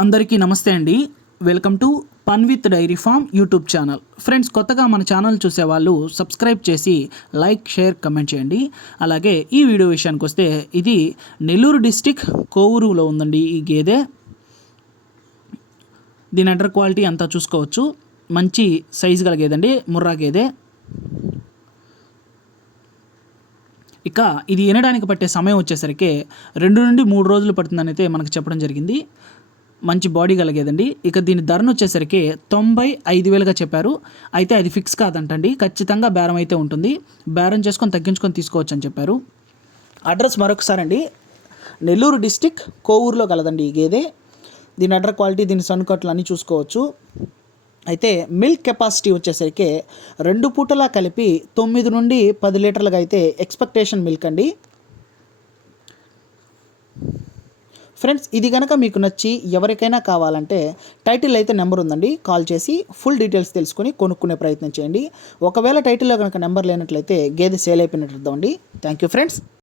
అందరికీ నమస్తే అండి. Welcome to fun with dairy farm YouTube channel. Friends కొత్తగా మన ఛానల్ చూసేవాళ్ళు సబ్స్క్రైబ్ చేసి లైక్ షేర్ కమెంట్ చేయండి. అలాగే ఈ వీడియో విషయానికి వస్తే ఇది నెల్లూరు డిస్టిక్ కోవూరులో ఉందండి ఈ గేదె. దీని అండర్ క్వాలిటీ అంతా చూసుకోవచ్చు. మంచి సైజు గల గేదండి ముర్రా గేదె. ఇక ఇది వినడానికి పట్టే సమయం వచ్చేసరికి రెండు నుండి మూడు రోజులు పడుతుందని అయితే మనకు చెప్పడం జరిగింది. మంచి బాడీ కలిగేదండి. ఇక దీని ధరను వచ్చేసరికి తొంభై ఐదు వేలుగా చెప్పారు. అయితే అది ఫిక్స్ కాదంటండి. ఖచ్చితంగా బేరం అయితే ఉంటుంది. బేరం చేసుకొని తగ్గించుకొని తీసుకోవచ్చు అని చెప్పారు. అడ్రస్ మరొకసారి అండి నెల్లూరు డిస్టిక్ కోవూరులో కలదండి ఈ గేదె. దీని అడ్ర క్వాలిటీ దీని సన్కట్లు అన్నీ చూసుకోవచ్చు. అయితే మిల్క్ కెపాసిటీ వచ్చేసరికి రెండు పూటలా కలిపి తొమ్మిది నుండి పది లీటర్లుగా అయితే ఎక్స్పెక్టేషన్ మిల్క్ అండి. ఫ్రెండ్స్ ఇది కనుక మీకు నచ్చి ఎవరికైనా కావాలంటే టైటిల్ అయితే నెంబర్ ఉందండి. కాల్ చేసి ఫుల్ డీటెయిల్స్ తెలుసుకొని కొనుక్కునే ప్రయత్నం చేయండి. ఒకవేళ టైటిల్లో కనుక నెంబర్ లేనట్లయితే గేదె సేల్ అయిపోయినట్టు అండి. Thank you friends.